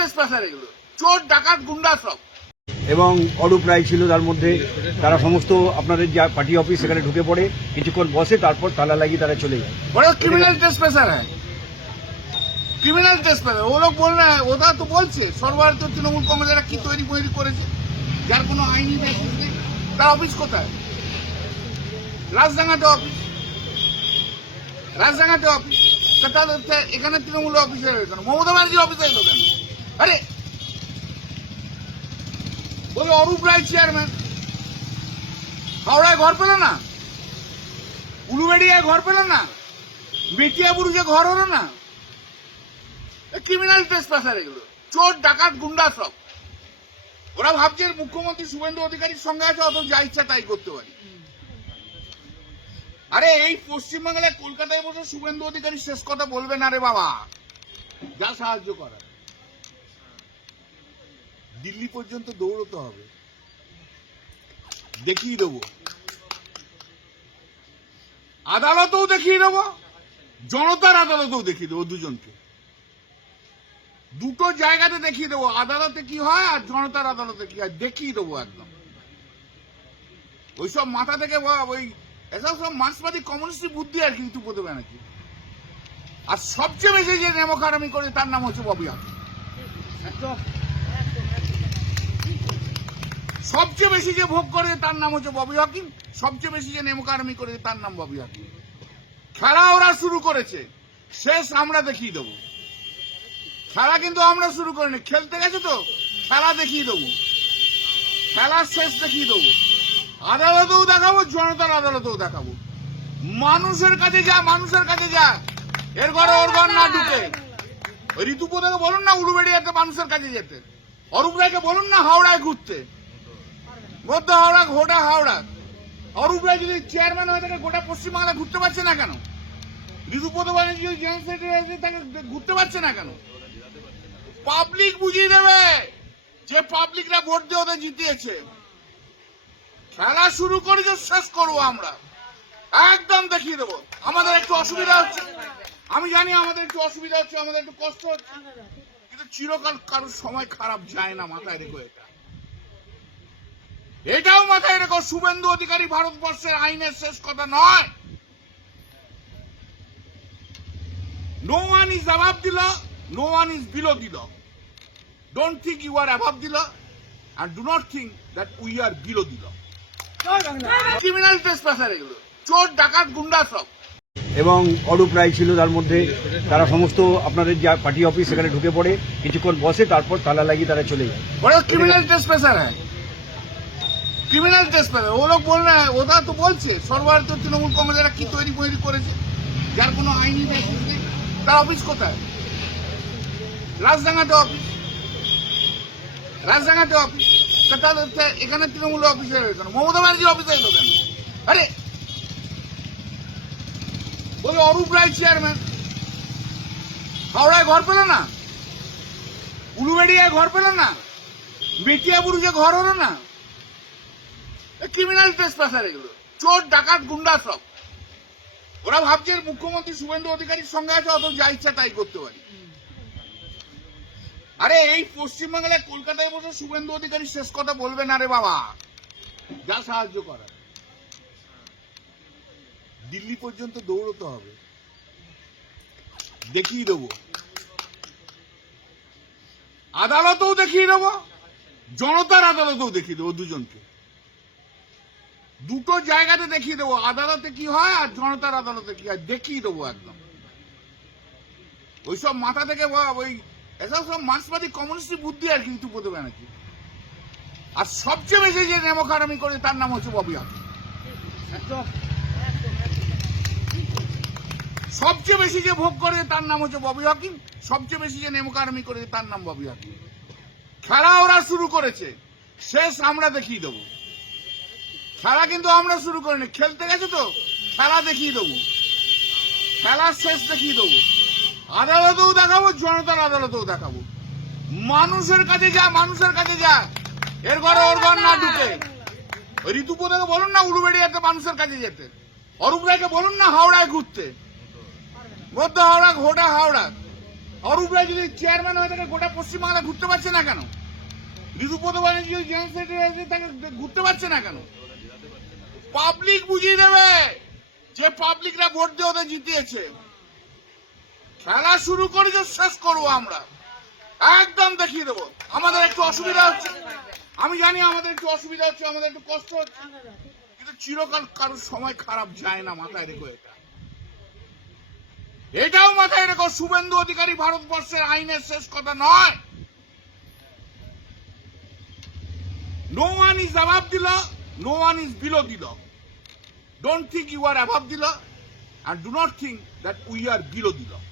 ট্রেসপাসার, এগুলো চোর ডাকাত গুন্ডা সব। এবং অরূপ রায় ছিল তার মধ্যে। তারা সমস্ত আপনাদের যা পার্টি অফিস সেখানে ঢুকে পড়ে, কিছুক্ষণ বসে, তারপর তালা লাগিয়ে তারা চলে যায়। ওরা ক্রিমিনাল ট্রেসপাসার হ্যাঁ, ক্রিমিনাল ট্রেসপাসার। ও লোক বল না, ওটা তো বলছে সর্বভারতীয় তৃণমূল কংগ্রেসরা কি তৈরি করেছে, যার কোনো আইনি বেসিস নেই। তার অফিস কোথায়? রাজডাঙ্গাতে অফিস, রাজডাঙ্গাতে অফিস। তাহলে এখানে তৃণমূল অফিসে কেন? মমতা ব্যানার্জি অফিসে এলো কেন? আরে বলে অরূপ রায় চেয়ারম্যান, হাওড়ায় ঘর পেল না, উলুবেড়িয়ায় ঘর পেল না, বেটিয়াবুরুজে ঘর হলো না। ক্রিমিনাল ট্রেসপাসার, এগুলো চোর ডাকাত গুন্ডা সব। ওরা ভাবছে মুখ্যমন্ত্রী শুভেন্দু অধিকারীর সঙ্গে আছে, অত যা ইচ্ছা তাই করতে পারি। আরে এই পশ্চিমবাংলায় কলকাতায় বসে শুভেন্দু অধিকারী শেষ কথা বলবে না রে বাবা, যা সাহায্য করার। দিল্লি পর্যন্ত দৌড়তে হবে, দেখিয়ে দেবো, আদালতেও দেখিয়ে দেবো, জনতার আদালতেও দেখিয়ে দেবো। দুজনকে দুটো জায়গাতে দেখিয়ে দেবো, আদালতে কি হয় আর জনতার আদালতে কি হয় দেখিয়ে দেবো একদম। ওইসব মাথা থেকে ওই এসব সব মার্ক্সবাদী কমিউনিস্ট বুদ্ধি আর কি ঋতুপদ ব্যানার্জি। আর সবচেয়ে বেশি যে নেমখারামি করে তার নাম হচ্ছে ববি হাকিম। সবচেয়ে বেশি যে ভোগ করে তার নাম হচ্ছে ববি হাকিম, সবচেয়ে বেশি যে নেমখারামি করে তার নাম ববি হাকিম। খেলা ওরা শুরু করেছে, শেষ আমরা দেখিয়ে দেবো। খেলা কিন্তু আমরা শুরু করিনি, খেলতে গেছে তো খেলা দেখিয়ে দেবো, খেলার শেষ দেখিয়ে দেবো। আদালতেও দেখাবো, জনতার আদালতেও দেখাবো। মানুষের কাছে যা, মানুষের কাছে যা, এর ঘরে ওর ঘর না ঢুকে। ঋতুপদকে বলুন না উলুবেড়িয়াতে মানুষের কাছে যেতে, অরূপ রায়কে বলুন না হাওড়ায় ঘুরতে, মধ্য হাওড়া গোটা হাওড়া। অরূপ রায় যদি চেয়ারম্যান হয়ে থাকে গোটা পশ্চিমবাংলা ঘুরতে পারছে না কেন? ঋতুপদ ব্যানার্জি জেনারেল সেক্রেটারি হয়েছে, তাকে ঘুরতে পারছে না কেন? পাবলিক বুঝিয়ে দেবে যে পাবলিকরা ভোট দিয়ে ওদের জিতিয়েছে। খেলা শুরু করেছে, শেষ করবো আমরা, একদম দেখিয়ে দেবো। আমাদের একটু অসুবিধা হচ্ছে, আমি জানি আমাদের একটু অসুবিধা হচ্ছে, আমাদের একটু কষ্ট হচ্ছে, কিন্তু চিরকাল কারোর সময় খারাপ যায় না, মাথায় রেখো এটা। এটাও মাথায় রেখো, শুভেন্দু অধিকারী ভারতবর্ষের আইনের শেষ কথা নয়। No one is above the law, no one is below the law. Don't think you are above the law and do not think that we are below the law. Criminal trespasser, এগুলো চোর ডাকাত গুন্ডা সব। এবং অরূপ রায় ছিল তার মধ্যে। তারা সমস্ত আপনাদের যা পার্টি অফিস সেখানে ঢুকে পড়ে, কিছুক্ষণ বসে, তারপর তালা লাগিয়ে তারা চলে যায়। ওরা ক্রিমিনাল ট্রেসপাসার হ্যাঁ, ক্রিমিনাল ট্রেসপাসার। ও লোক বল না, ওটা তো বলছে সর্বভারতীয় তৃণমূল কংগ্রেসরা কি তৈরি করেছে, যার কোনো আইনি বেসিস নেই। তার অফিস কোথায়? রাজডাঙ্গাতে অফিস, রাজডাঙ্গাতে অফিস। তাহলে এখানে তৃণমূল অফিসে এলো কেন? মমতা ব্যানার্জি অফিসে এলো কেন? আরে বলে অরূপ রায় চেয়ারম্যান, হাওড়ায় ঘর পেল না, উলুবেড়িয়ায় ঘর পেল না, বেটিয়াবুরুজে ঘর হলো না। ক্রিমিনাল ট্রেসপাসার, এগুলো চোর ডাকাত গুন্ডা সব। ওরা ভাবছে মুখ্যমন্ত্রী শুভেন্দু অধিকারীর সঙ্গে আছে, অত যা ইচ্ছা তাই করতে পারি। আরে এই পশ্চিমবাংলায় কলকাতায় বসে শুভেন্দু অধিকারী শেষ কথা বলবে না রে বাবা, যা সাহায্য করার। দিল্লি পর্যন্ত দৌড়তে হবে, দেখিয়ে দেবো, আদালতেও দেখিয়ে দেবো, জনতার আদালতেও দেখিয়ে দেবো। দুজনকে দুটো জায়গাতে দেখিয়ে দেবো, আদালতে কি হয় আর জনতার আদালতে কি হয় দেখিয়ে দেবো একদম। ওইসব মাথা থেকে ওই এসব সব মার্ক্সবাদী কমিউনিস্ট বুদ্ধি আর কি ঋতুপদ ব্যানার্জি। আর সবচেয়ে বেশি যে নেমখারামি করে তার নাম হচ্ছে ববি হাকিম। সবচেয়ে বেশি যে ভোগ করে তার নাম হচ্ছে ববি হাকিম, সবচেয়ে বেশি যে নেমখারামি করে তার নাম ববি হাকিম। খেলা ওরা শুরু করেছে, শেষ আমরা দেখিয়ে দেবো। খেলা কিন্তু আমরা শুরু করিনি, খেলতে গেছে তো খেলা দেখিয়ে দেবো, খেলার শেষ দেখিয়ে দেবো। আদালতেও দেখাবো, জনতার আদালতেও দেখাবো। মানুষের কাছে যা, মানুষের কাছে যা, এর ঘরে ওর ঘর না ঢুকে। ঋতুপদকে বলুন না উলুবেড়িয়াতে মানুষের কাছে যেতে, অরূপ রায়কে বলুন না হাওড়ায় ঘুরতে, মধ্য হাওড়া গোটা হাওড়া। অরূপ রায় যদি চেয়ারম্যান হয়ে থাকে গোটা পশ্চিমবাংলা ঘুরতে পারছে না কেন? ঋতুপদ ব্যানার্জি জেনারেল সেক্রেটারি আছে, তাকে ঘুরতে পারছে না কেন? পাবলিক বুঝিয়ে দেবে যে পাবলিকরা ভোট দিয়ে ওদের জিতিয়েছে। খেলা শুরু করেছে, শেষ করবো আমরা, একদম দেখিয়ে দেবো। আমাদের একটু অসুবিধা হচ্ছে, আমি জানি আমাদের একটু অসুবিধা হচ্ছে, আমাদের একটু কষ্ট হচ্ছে, কিন্তু চিরকাল কারোর সময় খারাপ যায় না, মাথায় রেখো এটা। এটাও মাথায় রেখো, শুভেন্দু অধিকারী ভারতবর্ষের আইনের শেষ কথা নয়। No one is above the law, no one is below the law. Don't think you are above the law and do not think that we are below the law.